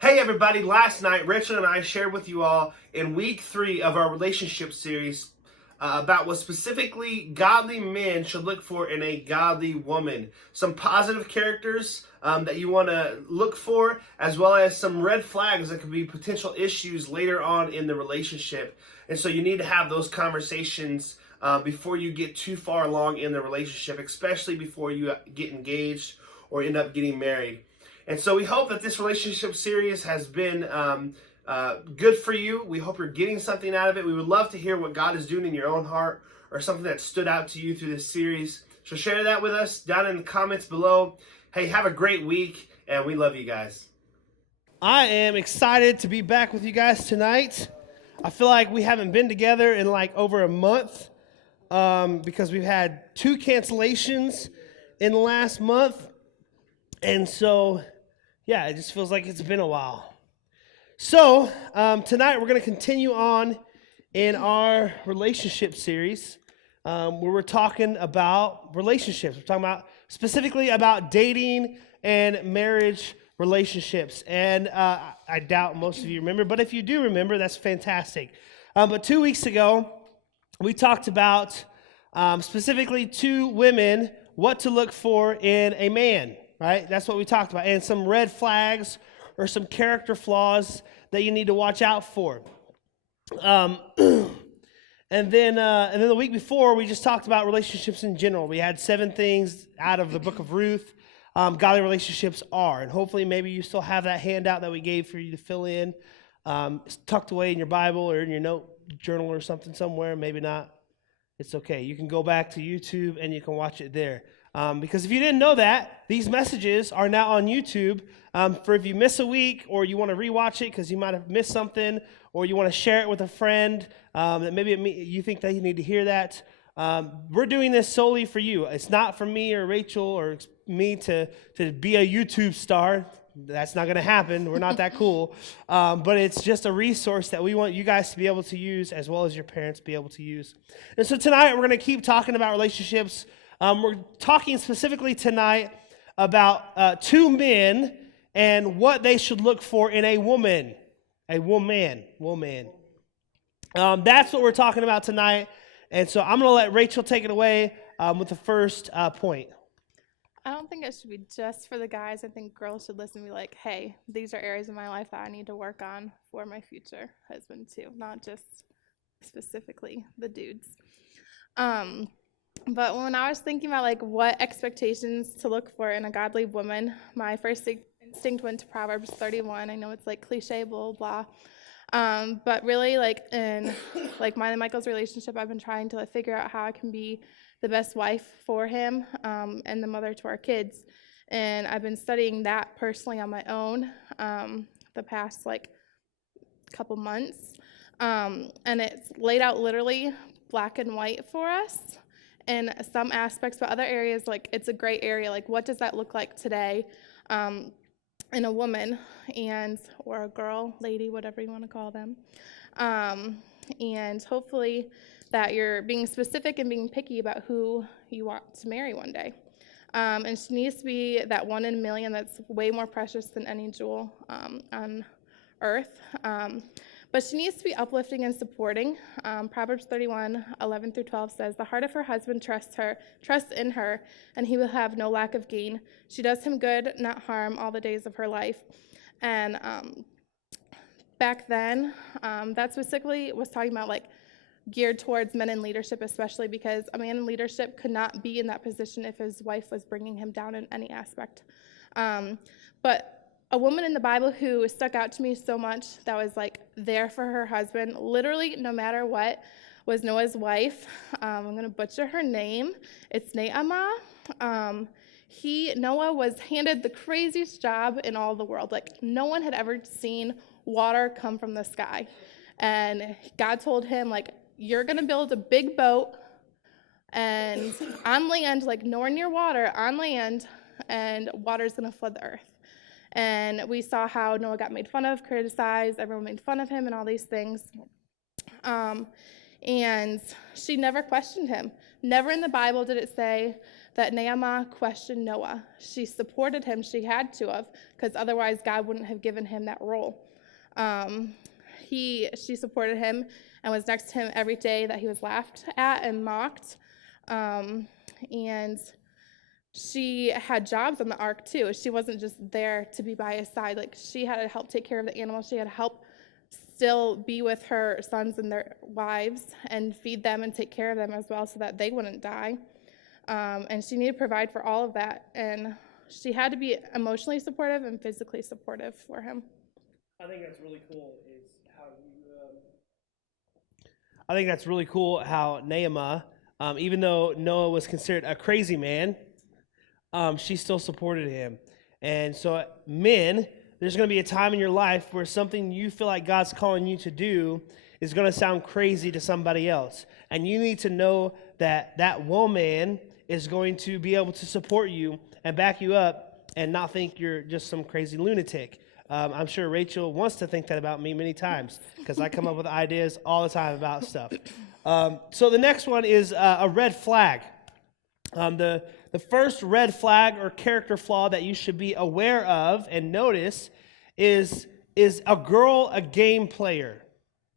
Hey everybody, last night Rachel and I shared with you all in week 3 of our relationship series about what specifically godly men should look for in a godly woman. Some positive characters that you want to look for, as well as some red flags that could be potential issues later on in the relationship. And so you need to have those conversations before you get too far along in the relationship, especially before you get engaged or end up getting married. And so we hope that this relationship series has been good for you. We hope you're getting something out of it. We would love to hear what God is doing in your own heart or something that stood out to you through this series. So share that with us down in the comments below. Hey, have a great week, and we love you guys. I am excited to be back with you guys tonight. I feel like we haven't been together in like over a month because we've had 2 cancellations in the last month. And so, yeah, it just feels like it's been a while. So, tonight we're going to continue on in our relationship series where we're talking about relationships. We're talking about specifically about dating and marriage relationships. And I doubt most of you remember, but if you do remember, that's fantastic. But 2 weeks ago, we talked about specifically 2 women, what to look for in a man, right? That's what we talked about. And some red flags or some character flaws that you need to watch out for. And then the week before, we just talked about relationships in general. We had 7 things out of the book of Ruth. Godly relationships are. And hopefully maybe you still have that handout that we gave for you to fill in. It's tucked away in your Bible or in your note journal or something somewhere. Maybe not. It's okay. You can go back to YouTube and you can watch it there. Because if you didn't know that, these messages are now on YouTube for if you miss a week or you want to rewatch it because you might have missed something or you want to share it with a friend that maybe you think that you need to hear that. We're doing this solely for you. It's not for me or Rachel or me to be a YouTube star. That's not going to happen. We're not that cool. But it's just a resource that we want you guys to be able to use as well as your parents be able to use. And so tonight we're going to keep talking about relationships. We're talking specifically tonight about 2 men and what they should look for in a woman. A woman. That's what we're talking about tonight. And so I'm going to let Rachel take it away with the first point. I don't think it should be just for the guys. I think girls should listen and be like, hey, these are areas in my life that I need to work on for my future husband too, not just specifically the dudes. But when I was thinking about like what expectations to look for in a godly woman, my first instinct went to Proverbs 31. I know it's like cliche, blah, blah, blah. But really like in like mine and Michael's relationship, I've been trying to figure out how I can be the best wife for him and the mother to our kids. And I've been studying that personally on my own the past like couple months. And it's laid out literally black and white for us in some aspects, but other areas, like it's a gray area. Like what does that look like today in a woman and or a girl, lady, whatever you want to call them. And hopefully that you're being specific and being picky about who you want to marry one day. And she needs to be that 1 in a million that's way more precious than any jewel on earth. But she needs to be uplifting and supporting. Proverbs 31, 11 through 12 says, the heart of her husband trusts in her, and he will have no lack of gain. She does him good, not harm, all the days of her life. And back then, that specifically was talking about like geared towards men in leadership, especially because a man in leadership could not be in that position if his wife was bringing him down in any aspect. But a woman in the Bible who stuck out to me so much that was like there for her husband, literally no matter what, was Noah's wife. I'm going to butcher her name. It's Naamah. Noah was handed the craziest job in all the world. Like no one had ever seen water come from the sky. And God told him, like, you're going to build a big boat and on land, like nowhere near water, on land, and water's going to flood the earth. And we saw how Noah got made fun of, criticized, everyone made fun of him and all these things. And she never questioned him. Never in the Bible did it say that Naamah questioned Noah. She supported him. She had to have, because otherwise God wouldn't have given him that role. She supported him and was next to him every day that he was laughed at and mocked. And she had jobs on the ark too. She wasn't just there to be by his side. Like, she had to help take care of the animals. She had to help still be with her sons and their wives and feed them and take care of them as well so that they wouldn't die. And she needed to provide for all of that. And she had to be emotionally supportive and physically supportive for him. I think that's really cool. I think that's really cool how Naamah, even though Noah was considered a crazy man, she still supported him. And so, men, there's going to be a time in your life where something you feel like God's calling you to do is going to sound crazy to somebody else. And you need to know that that woman is going to be able to support you and back you up and not think you're just some crazy lunatic. I'm sure Rachel wants to think that about me many times because I come up with ideas all the time about stuff. So the next one is a red flag. The first red flag or character flaw that you should be aware of and notice is a girl a game player,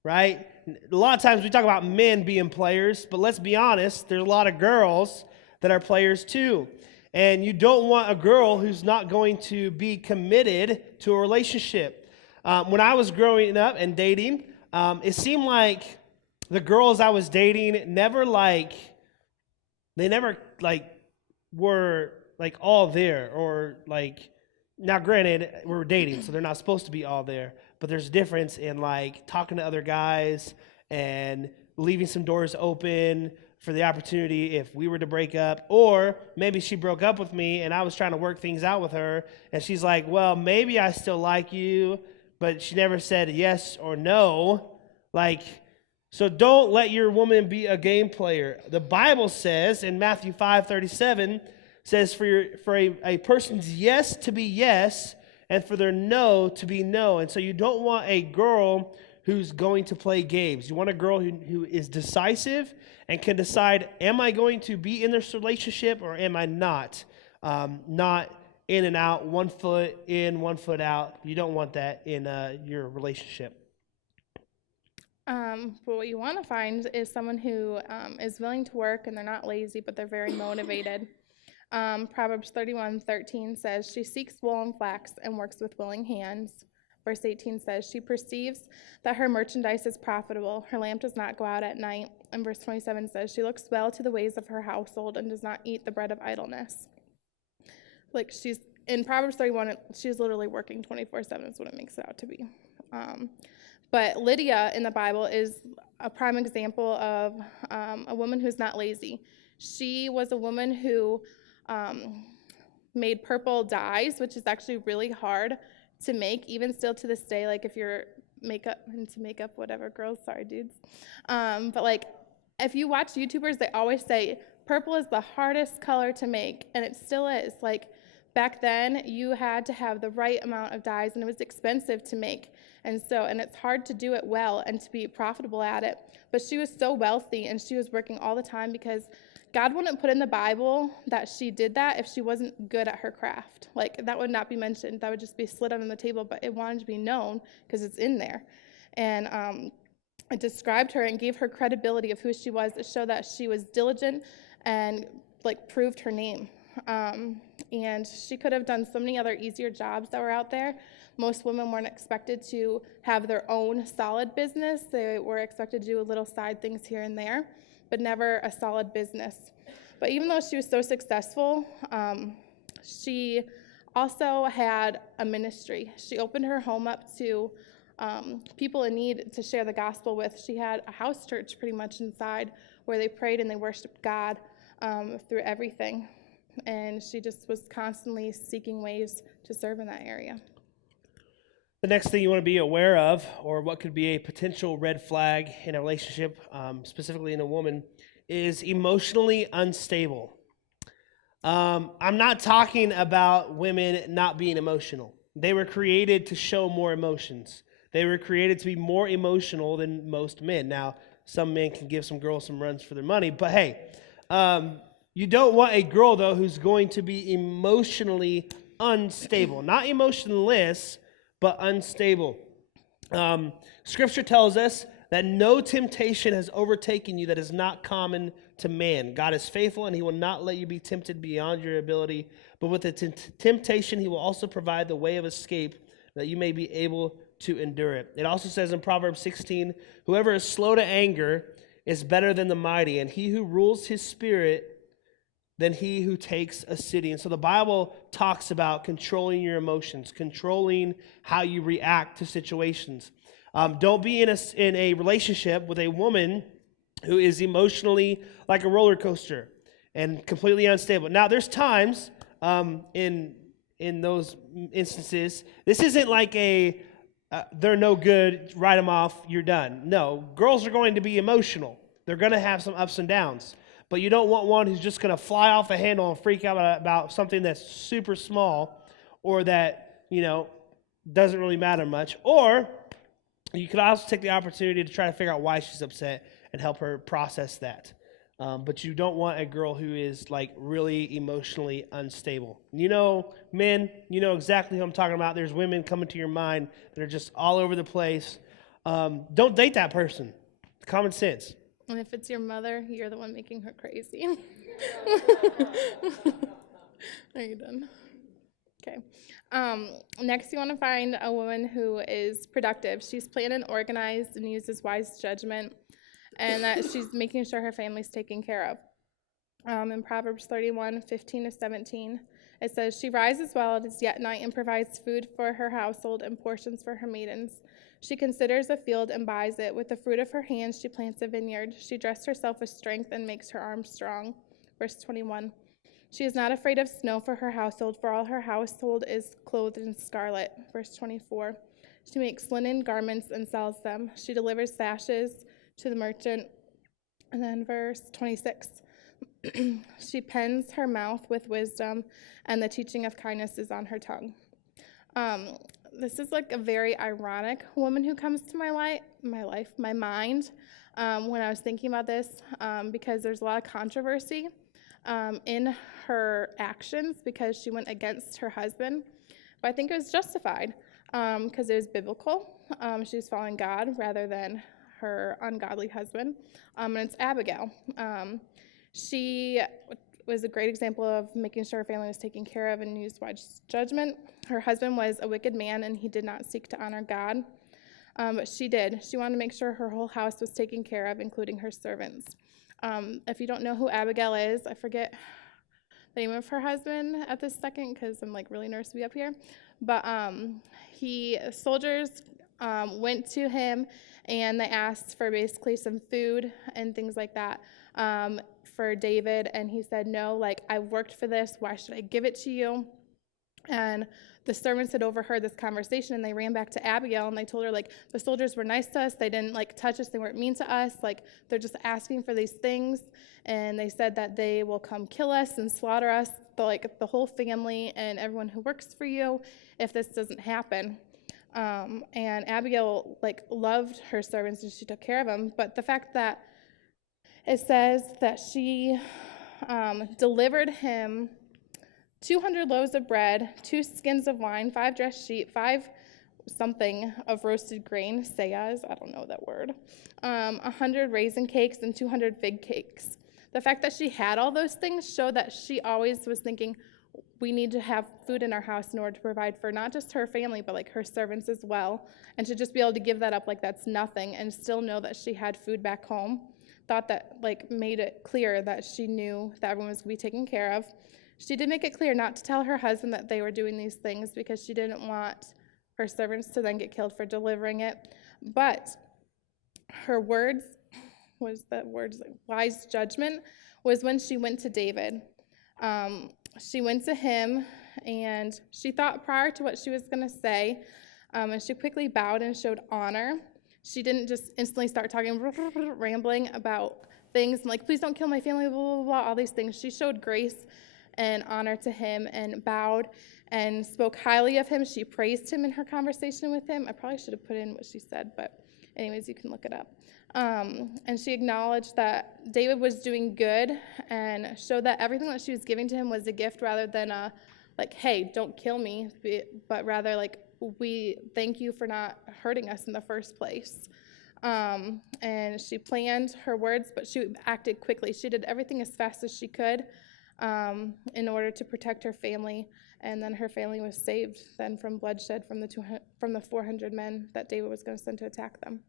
right? A lot of times we talk about men being players, but let's be honest, there's a lot of girls that are players too. And you don't want a girl who's not going to be committed to a relationship. When I was growing up and dating, it seemed like the girls I was dating never were all there, or now granted we're dating, so they're not supposed to be all there, but there's a difference in talking to other guys and leaving some doors open for the opportunity if we were to break up, or maybe she broke up with me and I was trying to work things out with her and she's like, well, maybe I still like you, but she never said yes or no. So don't let your woman be a game player. The Bible says in Matthew 5:37, says for a person's yes to be yes and for their no to be no. And so you don't want a girl who's going to play games. You want a girl who is decisive and can decide, am I going to be in this relationship or am I not? Not in and out, 1 foot in, 1 foot out. You don't want that in your relationship. But what you want to find is someone who is willing to work and they're not lazy, but they're very motivated. Proverbs 31:13 says, she seeks wool and flax and works with willing hands. Verse 18 says, she perceives that her merchandise is profitable. Her lamp does not go out at night. And verse 27 says, she looks well to the ways of her household and does not eat the bread of idleness. She's in Proverbs 31, she's literally working 24/7 is what it makes it out to be. But Lydia in the Bible is a prime example of a woman who's not lazy. She was a woman who made purple dyes, which is actually really hard to make, even still to this day. If you're into makeup, whatever, girls, sorry, dudes. But if you watch YouTubers, they always say purple is the hardest color to make, and it still is. Back then, you had to have the right amount of dyes, and it was expensive to make. And it's hard to do it well and to be profitable at it. But she was so wealthy, and she was working all the time because God wouldn't put in the Bible that she did that if she wasn't good at her craft. That would not be mentioned. That would just be slid under the table, but it wanted to be known because it's in there. And it described her and gave her credibility of who she was to show that she was diligent and proved her name. And she could have done so many other easier jobs that were out there. Most women weren't expected to have their own solid business. They were expected to do little side things here and there, but never a solid business. But even though she was so successful, she also had a ministry. She opened her home up to people in need to share the gospel with. She had a house church pretty much inside where they prayed and they worshiped God through everything. And she just was constantly seeking ways to serve in that area. The next thing you want to be aware of, or what could be a potential red flag in a relationship, specifically in a woman, is emotionally unstable. I'm not talking about women not being emotional. They were created to show more emotions. They were created to be more emotional than most men. Now, some men can give some girls some runs for their money, but hey, You don't want a girl, though, who's going to be emotionally unstable. Not emotionless, but unstable. Scripture tells us that no temptation has overtaken you that is not common to man. God is faithful, and he will not let you be tempted beyond your ability. But with the temptation, he will also provide the way of escape that you may be able to endure it. It also says in Proverbs 16, whoever is slow to anger is better than the mighty, and he who rules his spirit than he who takes a city. And so the Bible talks about controlling your emotions, controlling how you react to situations. Don't be in a relationship with a woman who is emotionally like a roller coaster and completely unstable. Now, there's times in those instances, this isn't like they're no good, write them off, you're done. No, girls are going to be emotional. They're going to have some ups and downs. But you don't want one who's just going to fly off the handle and freak out about something that's super small or that, doesn't really matter much. Or you could also take the opportunity to try to figure out why she's upset and help her process that. But you don't want a girl who is like really emotionally unstable. Men, you know exactly who I'm talking about. There's women coming to your mind that are just all over the place. Don't date that person. Common sense. And if it's your mother, you're the one making her crazy. Are you done? Okay. Next, you want to find a woman who is productive. She's planned and organized and uses wise judgment, and that she's making sure her family's taken care of. In Proverbs 31:15-17, it says, she rises while it is yet night and provides food for her household and portions for her maidens. She considers a field and buys it. With the fruit of her hands she plants a vineyard. She dressed herself with strength and makes her arms strong. Verse 21. She is not afraid of snow for her household, for all her household is clothed in scarlet. Verse 24. She makes linen garments and sells them. She delivers sashes to the merchant. And then verse 26. She pens her mouth with wisdom, and the teaching of kindness is on her tongue. This is like a very ironic woman who comes to my mind when I was thinking about this, because there's a lot of controversy in her actions because she went against her husband. But I think it was justified because it was biblical. She was following God rather than her ungodly husband. And it's Abigail. She was a great example of making sure her family was taken care of and used wise judgment. Her husband was a wicked man, and he did not seek to honor God. But she did. She wanted to make sure her whole house was taken care of, including her servants. If you don't know who Abigail is, I forget the name of her husband at this second because I'm like really nervous to be up here. But soldiers went to him and they asked for basically some food and things like that for David, and he said, no, like, I worked for this, why should I give it to you? And the servants had overheard this conversation, and they ran back to Abigail, and they told her, like, the soldiers were nice to us, they didn't, like, touch us, they weren't mean to us, like, they're just asking for these things, and they said that they will come kill us and slaughter us, the whole family and everyone who works for you, if this doesn't happen. And Abigail, like, loved her servants, and she took care of them, but the fact that it says that she delivered him 200 loaves of bread, 2 skins of wine, 5 dressed sheep, 5 something of roasted grain, sayas, I don't know that word, 100 raisin cakes, and 200 fig cakes. The fact that she had all those things showed that she always was thinking, we need to have food in our house in order to provide for not just her family, but like her servants as well. And to just be able to give that up like that's nothing and still know that she had food back home. Thought that like made it clear that she knew that everyone was going to be taken care of. She did make it clear not to tell her husband that they were doing these things because she didn't want her servants to then get killed for delivering it. But her words, wise judgment, was when she went to David. She went to him and she thought prior to what she was going to say, and she quickly bowed and showed honor. She didn't just instantly start talking, rambling about things, like, please don't kill my family, blah, blah, blah, all these things. She showed grace and honor to him and bowed and spoke highly of him. She praised him in her conversation with him. I probably should have put in what she said, but anyways, you can look it up. And she acknowledged that David was doing good and showed that everything that she was giving to him was a gift rather than a, like, hey, don't kill me, but rather like, we thank you for not hurting us in the first place. And she planned her words, but she acted quickly. She did everything as fast as she could in order to protect her family. And then her family was saved then from bloodshed from the 400 men that David was going to send to attack them.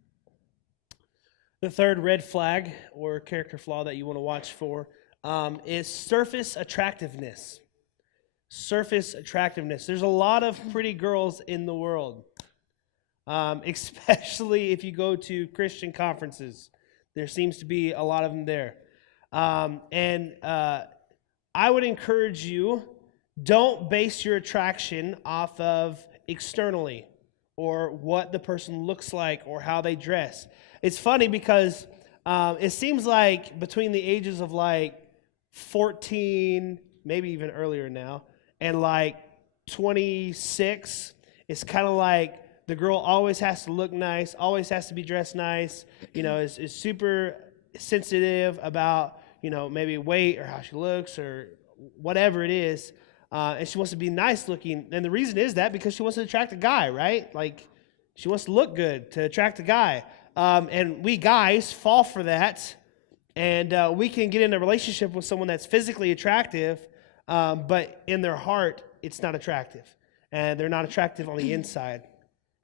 The third red flag or character flaw that you want to watch for is surface attractiveness. Surface attractiveness. There's a lot of pretty girls in the world, especially if you go to Christian conferences. There seems to be a lot of them there. And I would encourage you, don't base your attraction off of externally or what the person looks like or how they dress. It's funny because it seems like between the ages of like 14, maybe even earlier now, and like 26, it's kind of like the girl always has to look nice, always has to be dressed nice, is super sensitive about, maybe weight or how she looks or whatever it is. And she wants to be nice looking. And the reason is that because she wants to attract a guy, right? Like she wants to look good to attract a guy. And we guys fall for that. And we can get in a relationship with someone that's physically attractive, but in their heart, it's not attractive. And they're not attractive on the inside.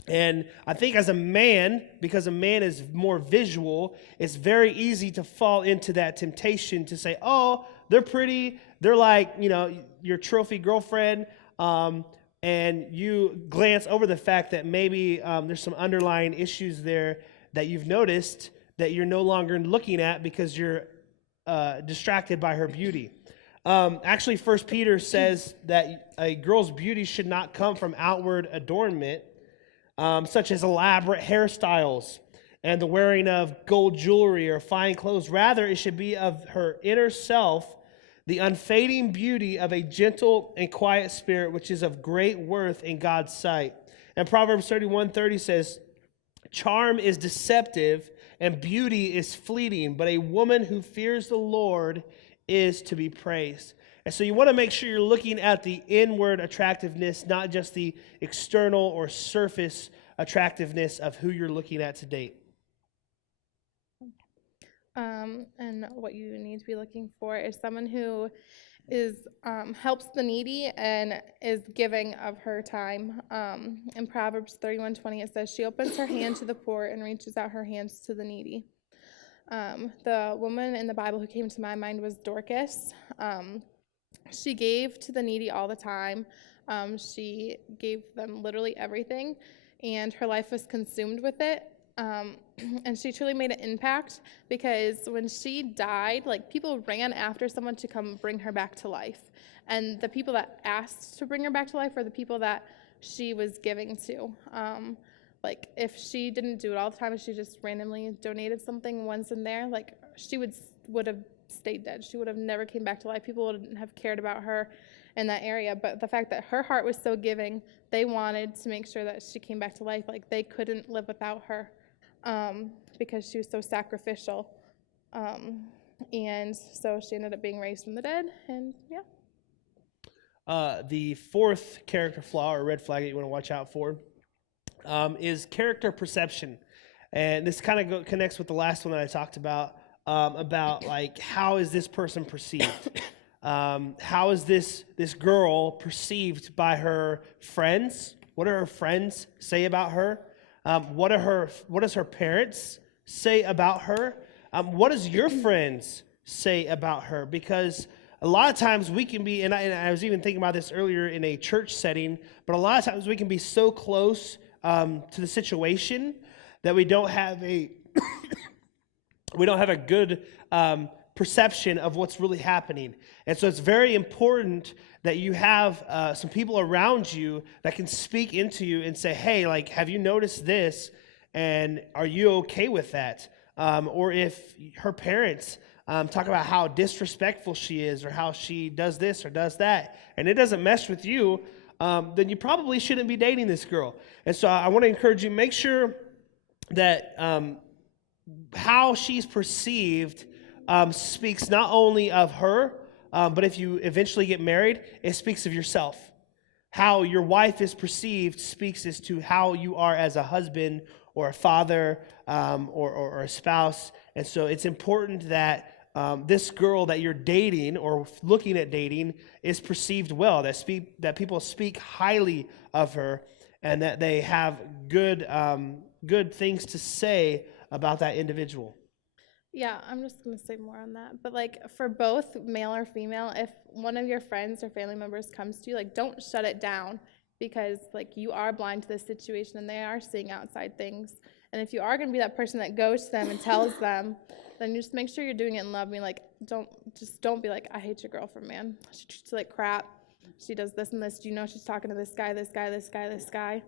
And I think as a man, because a man is more visual, it's very easy to fall into that temptation to say, oh, they're pretty, they're like, your trophy girlfriend, and you glance over the fact that maybe there's some underlying issues there that you've noticed that you're no longer looking at because you're distracted by her beauty. Actually, 1 Peter says that a girl's beauty should not come from outward adornment, such as elaborate hairstyles and the wearing of gold jewelry or fine clothes. Rather, it should be of her inner self, the unfading beauty of a gentle and quiet spirit, which is of great worth in God's sight. And Proverbs 31:30 says, charm is deceptive and beauty is fleeting, but a woman who fears the Lord is to be praised. And so you want to make sure you're looking at the inward attractiveness, not just the external or surface attractiveness of who you're looking at to date. And what you need to be looking for is someone who is helps the needy and is giving of her time. In Proverbs 31:20, it says, she opens her hand to the poor and reaches out her hands to the needy. The woman in the Bible who came to my mind was Dorcas. She gave to the needy all the time. She gave them literally everything, and her life was consumed with it. And she truly made an impact because when she died, like, people ran after someone to come bring her back to life. And the people that asked to bring her back to life were the people that she was giving to. Like, if she didn't do it all the time, if she just randomly donated something once in there, like, she would have stayed dead. She would have never came back to life. People wouldn't have cared about her in that area. But the fact that her heart was so giving, they wanted to make sure that she came back to life. Like, they couldn't live without her because she was so sacrificial. And so she ended up being raised from the dead. And yeah. The fourth character flaw or red flag that you want to watch out for is character perception. And this kind of connects with the last one that I talked about like, how is this person perceived? How is this girl perceived by her friends? What do her friends say about her? What does her parents say about her? What does your friends say about her? Because a lot of times we can be, and I was even thinking about this earlier in a church setting, but a lot of times we can be so close to the situation that we don't have a good perception of what's really happening. And so it's very important that you have some people around you that can speak into you and say, hey, like, have you noticed this? And are you okay with that? Or if her parents talk about how disrespectful she is or how she does this or does that, and it doesn't mesh with you, then you probably shouldn't be dating this girl. And so I want to encourage you, make sure that how she's perceived speaks not only of her, but if you eventually get married, it speaks of yourself. How your wife is perceived speaks as to how you are as a husband or a father or a spouse. And so it's important that this girl that you're dating or looking at dating is perceived well, that people speak highly of her, and that they have good things to say about that individual. Yeah, I'm just going to say more on that. But like for both male or female, if one of your friends or family members comes to you, like don't shut it down, because like you are blind to this situation and they are seeing outside things. And if you are going to be that person that goes to them and tells them, then you just make sure you're doing it in love. I mean, like don't be like, I hate your girlfriend, man. She treats you like crap. She does this and this. Do you know she's talking to this guy, this guy, this guy, this guy?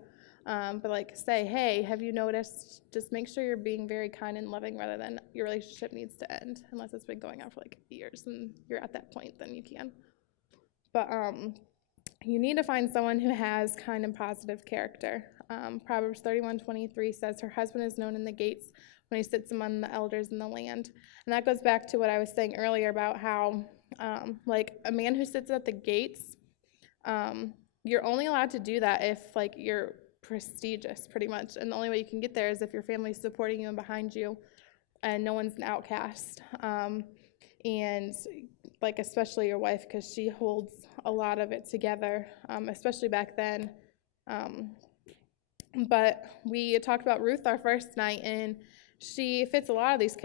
But like say, hey, have you noticed? Just make sure you're being very kind and loving rather than your relationship needs to end, unless it's been going on for like years and you're at that point, then you can. But you need to find someone who has kind and positive character. Proverbs 31:23 says, her husband is known in the gates when he sits among the elders in the land. And that goes back to what I was saying earlier about how like a man who sits at the gates, you're only allowed to do that if like you're prestigious, pretty much, and the only way you can get there is if your family's supporting you and behind you and no one's an outcast, and like especially your wife, because she holds a lot of it together, especially back then. But we talked about Ruth our first night, and she fits a lot of these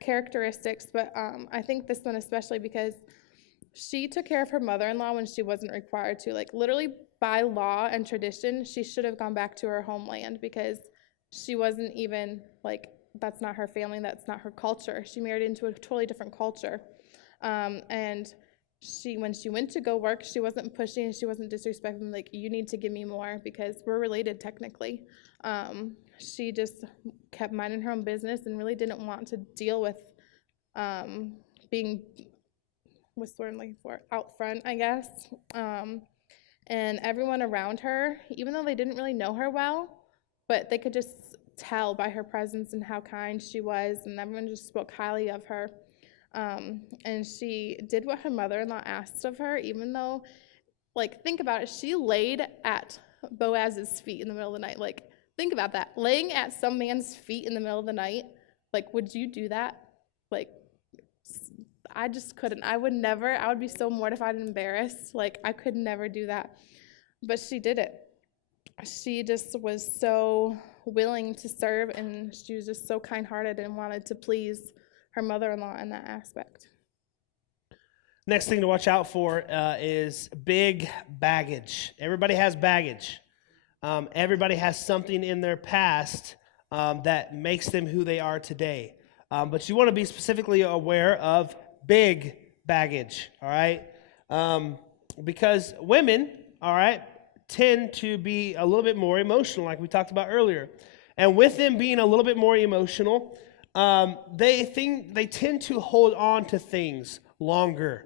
characteristics, but I think this one especially because she took care of her mother-in-law when she wasn't required to. Like literally by law and tradition, she should have gone back to her homeland, because she wasn't even like, that's not her family, that's not her culture. She married into a totally different culture. And when she went to go work, she wasn't pushing, she wasn't disrespecting, like, you need to give me more because we're related technically. She just kept minding her own business and really didn't want to deal with being, what's the word I'm looking for, out front, I guess. And everyone around her, even though they didn't really know her well, but they could just tell by her presence and how kind she was, and everyone just spoke highly of her. And she did what her mother-in-law asked of her, even though, like, think about it, she laid at Boaz's feet in the middle of the night. Like, think about that, laying at some man's feet in the middle of the night. Like, would you do that? Like, I just couldn't. I would never. I would be so mortified and embarrassed. Like, I could never do that. But she did it. She just was so willing to serve, and she was just so kind-hearted and wanted to please her mother-in-law in that aspect. Next thing to watch out for is big baggage. Everybody has baggage. Everybody has something in their past that makes them who they are today. But you want to be specifically aware of big baggage, all right? Because women, all right, tend to be a little bit more emotional, like we talked about earlier. And with them being a little bit more emotional, they tend to hold on to things longer,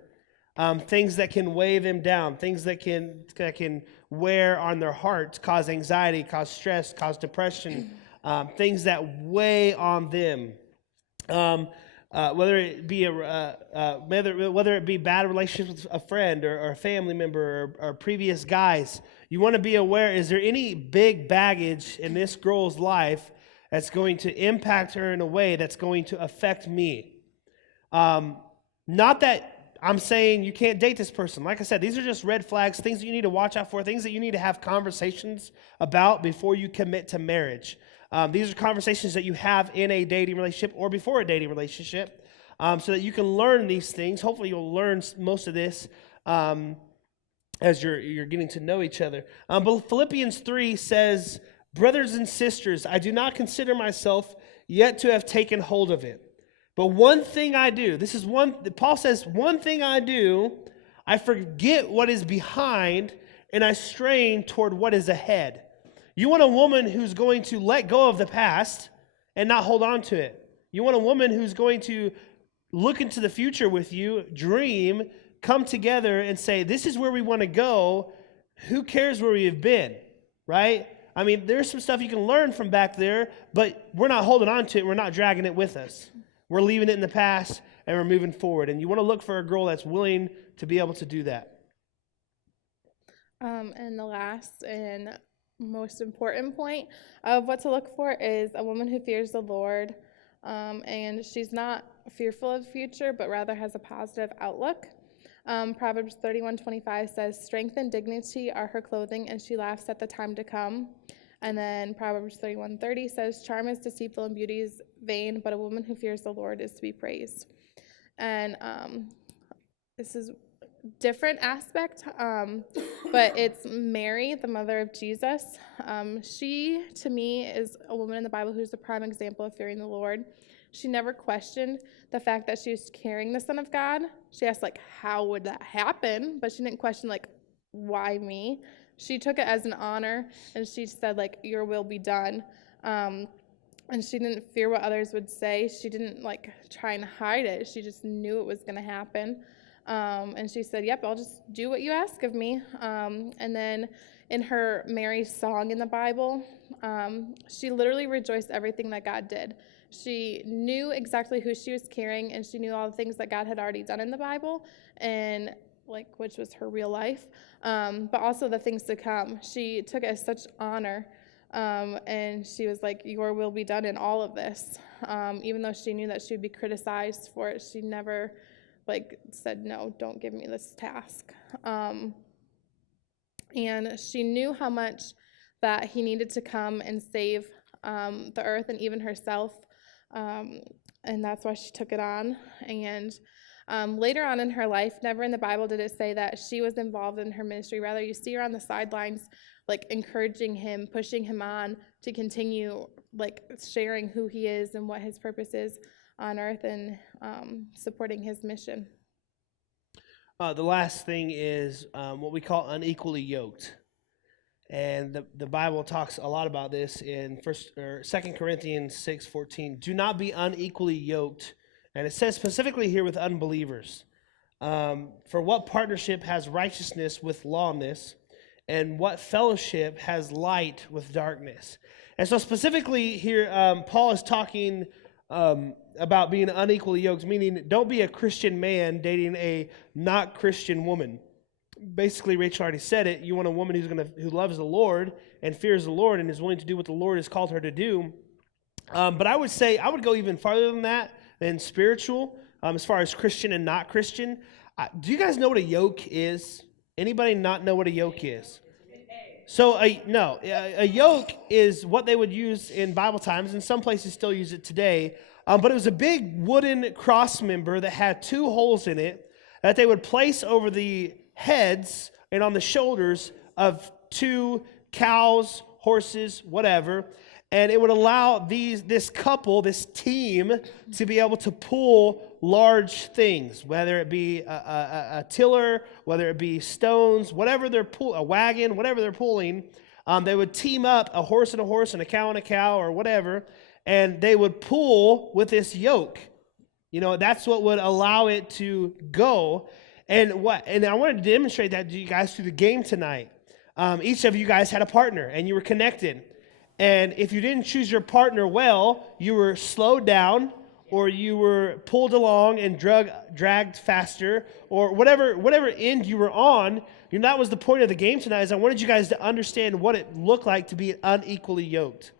things that can weigh them down, things that can wear on their hearts, cause anxiety, cause stress, cause depression, things that weigh on them. Whether it be whether it be bad relationships with a friend or a family member or previous guys, you want to be aware: is there any big baggage in this girl's life that's going to impact her in a way that's going to affect me? Not that I'm saying you can't date this person. Like I said, these are just red flags, things that you need to watch out for, things that you need to have conversations about before you commit to marriage. These are conversations that you have in a dating relationship or before a dating relationship, so that you can learn these things. Hopefully you'll learn most of this as you're getting to know each other. But Philippians 3 says, brothers and sisters, I do not consider myself yet to have taken hold of it. But one thing I do, Paul says, one thing I do, I forget what is behind and I strain toward what is ahead. You want a woman who's going to let go of the past and not hold on to it. You want a woman who's going to look into the future with you, dream, come together and say, this is where we want to go. Who cares where we have been, right? I mean, there's some stuff you can learn from back there, but we're not holding on to it. We're not dragging it with us. We're leaving it in the past, and we're moving forward. And you want to look for a girl that's willing to be able to do that. And the last and most important point of what to look for is a woman who fears the Lord, and she's not fearful of the future, but rather has a positive outlook. Proverbs 31:25 says, "Strength and dignity are her clothing, and she laughs at the time to come." And then Proverbs 31:30 says, "Charm is deceitful and beauty is vain, but a woman who fears the Lord is to be praised." And this is different aspect, but it's Mary, the mother of Jesus. She, to me, is a woman in the Bible who's a prime example of fearing the Lord. She never questioned the fact that she was carrying the Son of God. She asked, like, how would that happen? But she didn't question, like, why me? She took it as an honor, and she said, like, your will be done. And she didn't fear what others would say. She didn't, like, try and hide it. She just knew it was going to happen. And she said, yep, I'll just do what you ask of me. And then in her Mary song in the Bible, she literally rejoiced everything that God did. She knew exactly who she was carrying, and she knew all the things that God had already done in the Bible, and like which was her real life, but also the things to come. She took it as such honor, and she was like, your will be done in all of this. Even though she knew that she would be criticized for it, she never like said, no, don't give me this task. And she knew how much that he needed to come and save the earth and even herself. And that's why she took it on. And later on in her life, never in the Bible did it say that she was involved in her ministry. Rather, you see her on the sidelines, like encouraging him, pushing him on to continue, like sharing who he is and what his purpose is on earth, and supporting his mission. The last thing is what we call unequally yoked. And the Bible talks a lot about this in 2 Corinthians 6:14. Do not be unequally yoked. And it says specifically here with unbelievers. For what partnership has righteousness with lawlessness? And what fellowship has light with darkness? And so specifically here, Paul is talking about being unequally yoked, meaning don't be a Christian man dating a not Christian woman. Basically, Rachel already said it. You want a woman who loves the Lord and fears the Lord and is willing to do what the Lord has called her to do. But I would say I would go even farther than that, than spiritual, as far as Christian and not Christian. Do you guys know what a yoke is? Anybody not know what a yoke is? So a yoke is what they would use in Bible times, and some places still use it today. But it was a big wooden cross member that had two holes in it that they would place over the heads and on the shoulders of two cows, horses, whatever, and it would allow this couple, this team, to be able to pull large things, whether it be a tiller, whether it be stones, whatever they're a wagon, whatever they're pulling. They would team up, a horse and a cow and a cow, or whatever, and they would pull with this yoke. You know, that's what would allow it to go. And I wanted to demonstrate that to you guys through the game tonight. Each of you guys had a partner, and you were connected. And if you didn't choose your partner well, you were slowed down, or you were pulled along and dragged faster, or whatever end you were on. You know, that was the point of the game tonight, is I wanted you guys to understand what it looked like to be unequally yoked.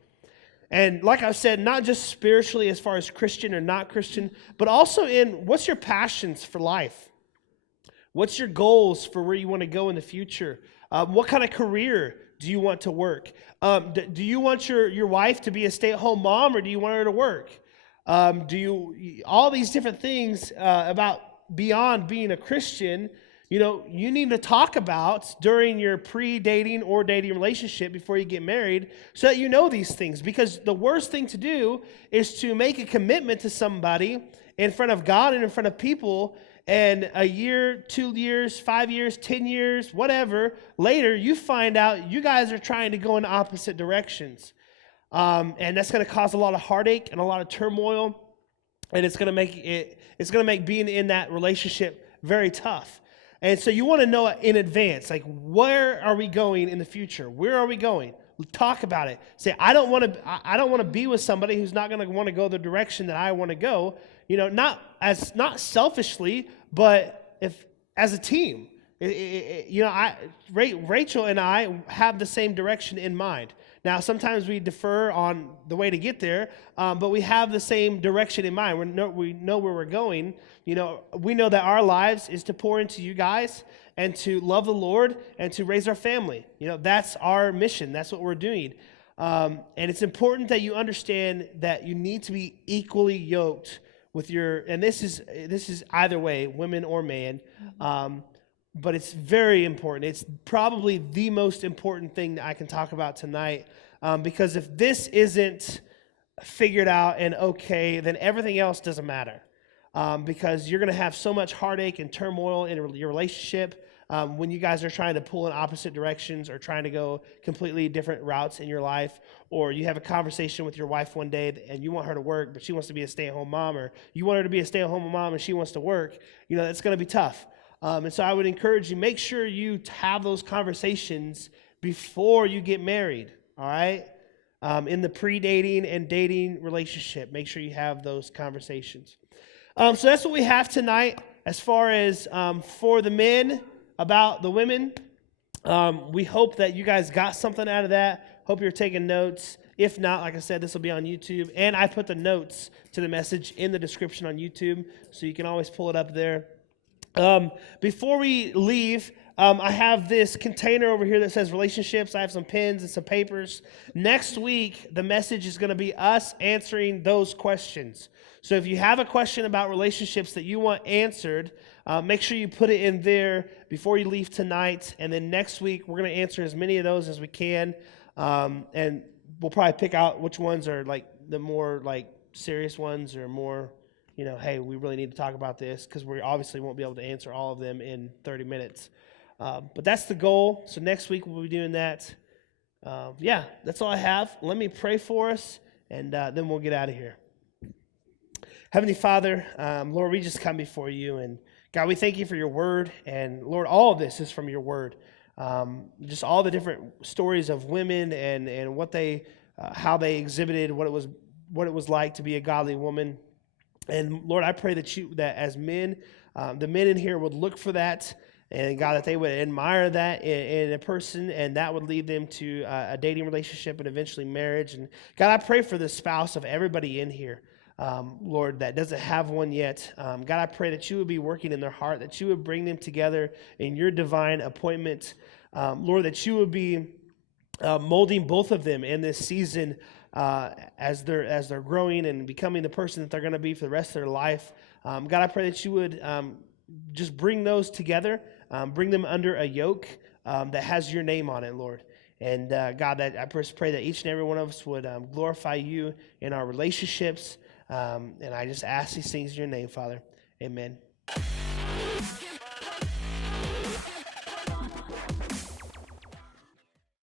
And like I said, not just spiritually as far as Christian or not Christian, but also in what's your passions for life? What's your goals for where you want to go in the future? What kind of career do you want to work? Do you want your wife to be a stay-at-home mom, or do you want her to work? All these different things about beyond being a Christian, you know, you need to talk about during your pre-dating or dating relationship before you get married, so that you know these things. Because the worst thing to do is to make a commitment to somebody in front of God and in front of people, and a year, 2 years, 5 years, 10 years, whatever, later you find out you guys are trying to go in opposite directions. And that's going to cause a lot of heartache and a lot of turmoil. and it's going to make being in that relationship very tough. And so you want to know in advance, like, where are we going in the future? Where are we going? Talk about it. Say, I don't want to be with somebody who's not going to want to go the direction that I want to go. Not selfishly, but as a team. Rachel and I have the same direction in mind. Now, sometimes we defer on the way to get there, but we have the same direction in mind. We know where we're going. We know that our lives is to pour into you guys and to love the Lord and to raise our family. That's our mission. That's what we're doing. And it's important that you understand that you need to be equally yoked with and this is either way, women or man. But it's very important. It's probably the most important thing that I can talk about tonight, because if this isn't figured out and okay, then everything else doesn't matter, because you're going to have so much heartache and turmoil in your relationship when you guys are trying to pull in opposite directions or trying to go completely different routes in your life, or you have a conversation with your wife one day and you want her to work, but she wants to be a stay-at-home mom, or you want her to be a stay-at-home mom and she wants to work. That's going to be tough. And so I would encourage you, make sure you have those conversations before you get married, all right? In the pre-dating and dating relationship, make sure you have those conversations. So that's what we have tonight as far as for the men about the women. We hope that you guys got something out of that. Hope you're taking notes. If not, like I said, this will be on YouTube. And I put the notes to the message in the description on YouTube, so you can always pull it up there. Before we leave, I have this container over here that says relationships. I have some pens and some papers. Next week, the message is going to be us answering those questions. So if you have a question about relationships that you want answered, make sure you put it in there before you leave tonight. And then next week, we're going to answer as many of those as we can. And we'll probably pick out which ones are like the more like serious ones, or more, hey, we really need to talk about this, because we obviously won't be able to answer all of them in 30 minutes. But that's the goal. So next week we'll be doing that. That's all I have. Let me pray for us, and then we'll get out of here. Heavenly Father, Lord, we just come before you, and God, we thank you for your word. And Lord, all of this is from your word. Just all the different stories of women and what how they exhibited what it was like to be a godly woman. And Lord, I pray that as men, the men in here would look for that, and God, that they would admire that in a person, and that would lead them to a dating relationship and eventually marriage. And God, I pray for the spouse of everybody in here, Lord, that doesn't have one yet. God, I pray that you would be working in their heart, that you would bring them together in your divine appointment. Lord, that you would be molding both of them in this season, as they're growing and becoming the person that they're going to be for the rest of their life. God, I pray that you would just bring those together, bring them under a yoke that has your name on it, Lord. And God, that I just pray that each and every one of us would glorify you in our relationships. And I just ask these things in your name, Father. Amen.